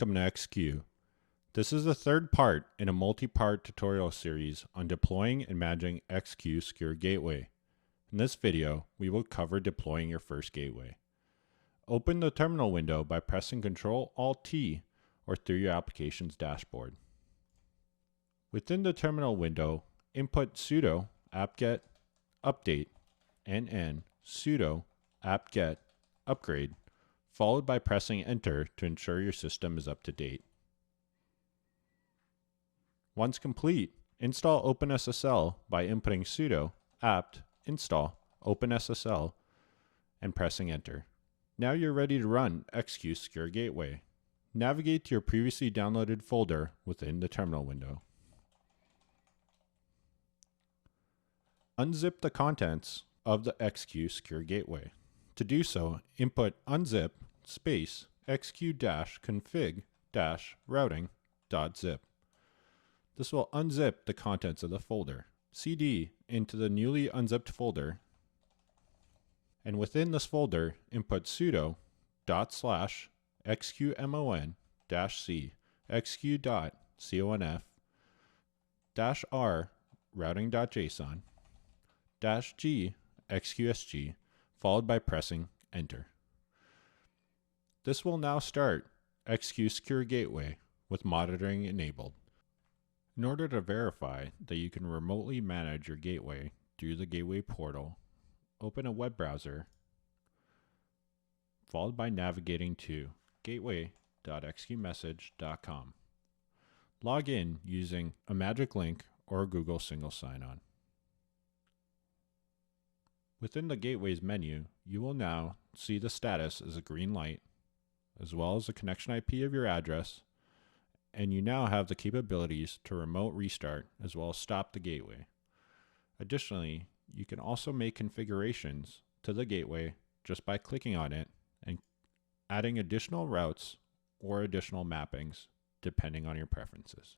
welcome to XQ. This is the third part in a multi-part tutorial series on deploying and managing XQ Secure Gateway. In this video, we will cover deploying your first gateway. Open the terminal window by pressing Ctrl-Alt-T or through your application's dashboard. Within the terminal window, input sudo apt-get update and sudo apt-get upgrade, followed by pressing enter to ensure your system is up to date. Once complete, install OpenSSL by inputting sudo apt install OpenSSL and pressing enter. Now you're ready to run XQ Secure Gateway. Navigate to your previously downloaded folder within the terminal window. Unzip the contents of the XQ Secure Gateway. To do so, input unzip space xq-config-routing.zip. This will unzip the contents of the folder. cd into the newly unzipped folder, and within this folder, input sudo /xqmon-c xq.conf-r routing.json -g xqsg, followed by pressing enter. This will now start XQ Secure Gateway with monitoring enabled. In order to verify that you can remotely manage your gateway through the Gateway portal, open a web browser, followed by navigating to gateway.xqmessage.com. Log in using a magic link or a Google single sign-on. Within the Gateway's menu, you will now see the status as a green light, as well as the connection IP of your address, and you now have the capabilities to remote restart as well as stop the gateway. Additionally, you can also make configurations to the gateway just by clicking on it and adding additional routes or additional mappings depending on your preferences.